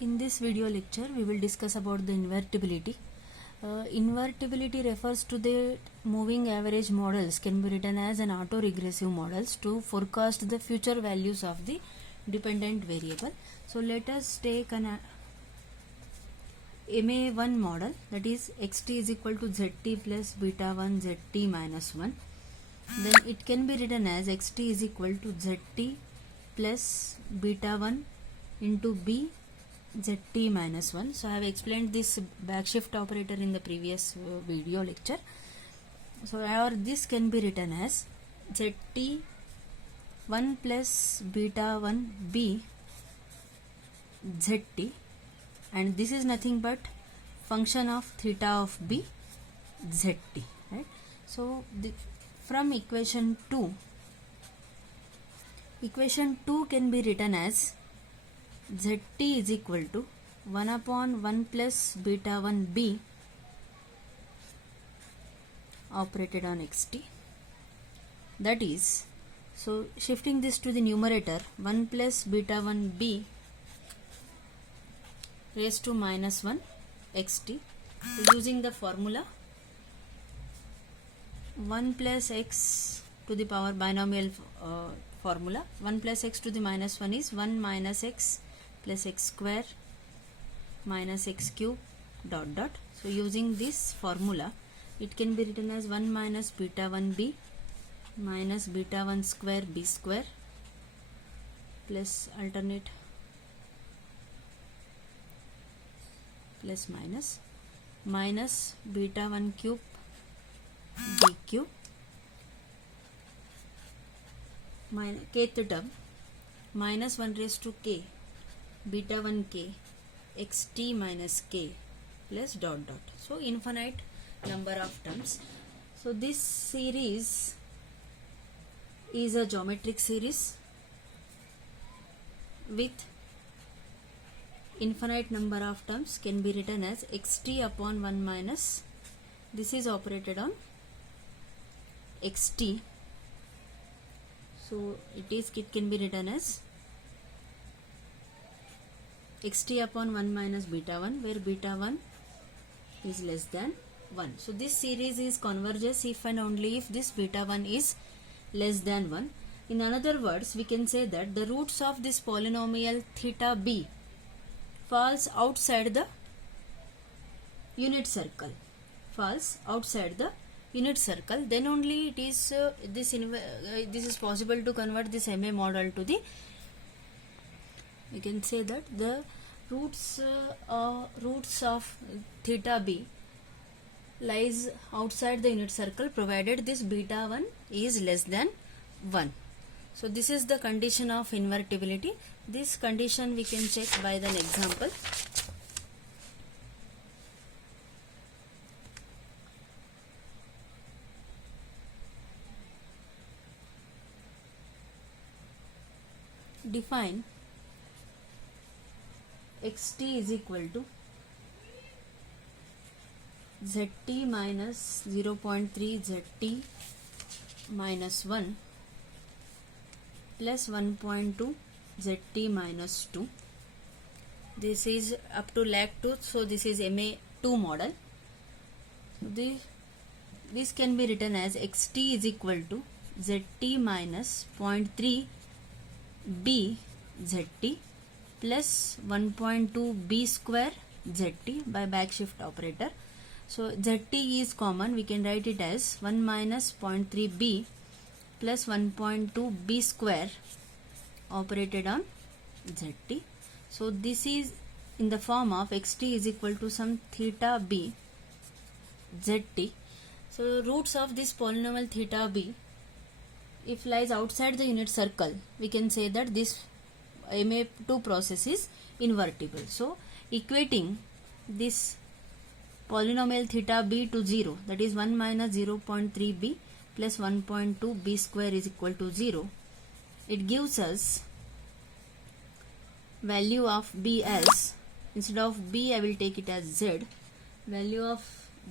In this video lecture, we will discuss about the invertibility. Invertibility refers to the moving average models can be written as an autoregressive models to forecast the future values of the dependent variable. So let us take an MA1 model, that is xt is equal to zt plus beta 1 zt minus 1. Then it can be written as xt is equal to zt plus beta 1 into b zt minus 1. So I have explained this backshift operator in the previous video lecture. So or this can be written as zt 1 plus beta 1 b zt, and this is nothing but function of theta of b zt, right? So from equation 2 can be written as zt is equal to 1 upon 1 plus beta 1 b operated on xt. That is, so shifting this to the numerator, 1 plus beta 1 b raised to minus 1 xt. So using the formula 1 plus x to the power binomial formula, 1 plus x to the minus 1 is 1 minus x plus x square minus x cube dot dot. So using this formula, it can be written as 1 minus beta 1 b minus beta 1 square b square plus alternate plus minus beta 1 cube b cube minus kth term minus 1 raised to k beta 1 k xt minus k plus dot dot. So infinite number of terms. So this series is a geometric series with infinite number of terms, can be written as xt upon 1 minus, this is operated on xt. So it can be written as xt upon 1 minus beta 1, where beta 1 is less than 1. So this series is converges if and only if this beta 1 is less than 1. In other words, we can say that the roots of this polynomial theta b falls outside the unit circle, then only it is this is possible to convert this MA model to the, we can say that the roots of theta b lies outside the unit circle provided this beta 1 is less than 1. So this is the condition of invertibility. This condition we can check by an example. Define xt is equal to zt minus 0.3 zt minus 1 plus 1.2 zt minus 2. This is up to lag 2, so this is MA2 model. This can be written as xt is equal to zt minus 0.3 b zt plus 1.2 b square zt by backshift operator. So zt is common, we can write it as 1 minus 0.3 b plus 1.2 b square operated on zt. So this is in the form of xt is equal to some theta b zt. So roots of this polynomial theta b, if lies outside the unit circle, we can say that this MA2 process is invertible. So equating this polynomial theta b to 0, that is 1 minus 0.3 b plus 1.2 b square is equal to 0, it gives us value of b as, instead of b I will take it as z, value of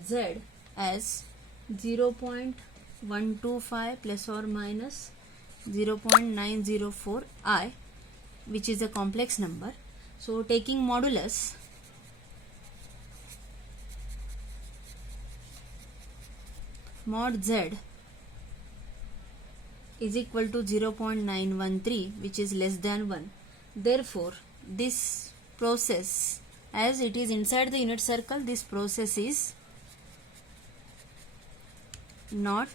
z as 0.125 plus or minus 0.904 I, which is a complex number. So taking modulus, mod z is equal to 0.913, which is less than 1. Therefore, this process, as it is inside the unit circle, this process is not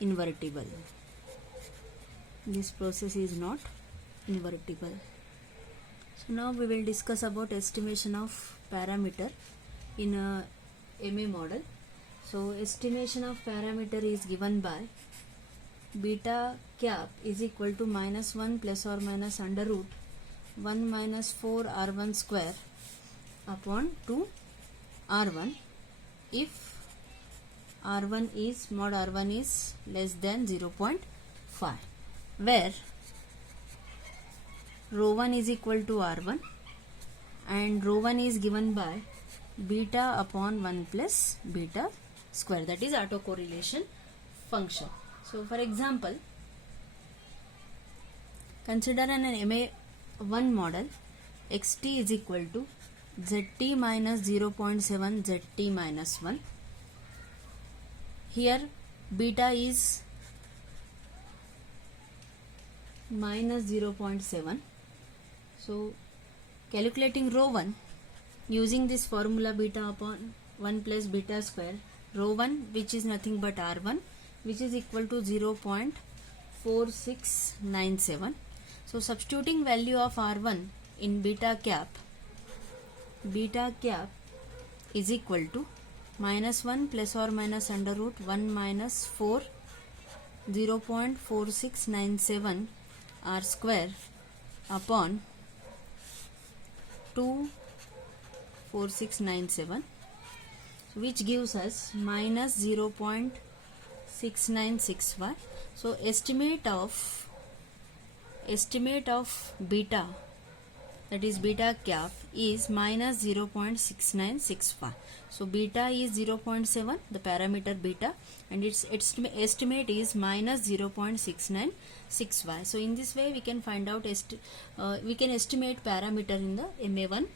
invertible. This process is not invertible. So now we will discuss about estimation of parameter in a MA model. So estimation of parameter is given by beta cap is equal to -1 plus or minus under root 1 minus 4 r1 square upon 2 r1 if r1 is mod r1 is less than 0.5, where rho 1 is equal to r1 and rho 1 is given by beta upon 1 plus beta square, that is autocorrelation function. So for example, consider an MA1 model xt is equal to zt minus 0.7 zt minus 1. Here beta is minus 0.7. So calculating rho 1 using this formula beta upon 1 plus beta square, rho 1 which is nothing but r1, which is equal to 0.4697. So substituting value of r1 in beta cap is equal to -1 plus or minus under root 1 minus 4 0.4697 r square upon 24697, which gives us minus 0.6965. So estimate of beta, that is beta cap, is minus 0.6965. So beta is 0.7, the parameter beta, and its estimate is minus 0.6965. So in this way we can find out we can estimate parameter in the MA1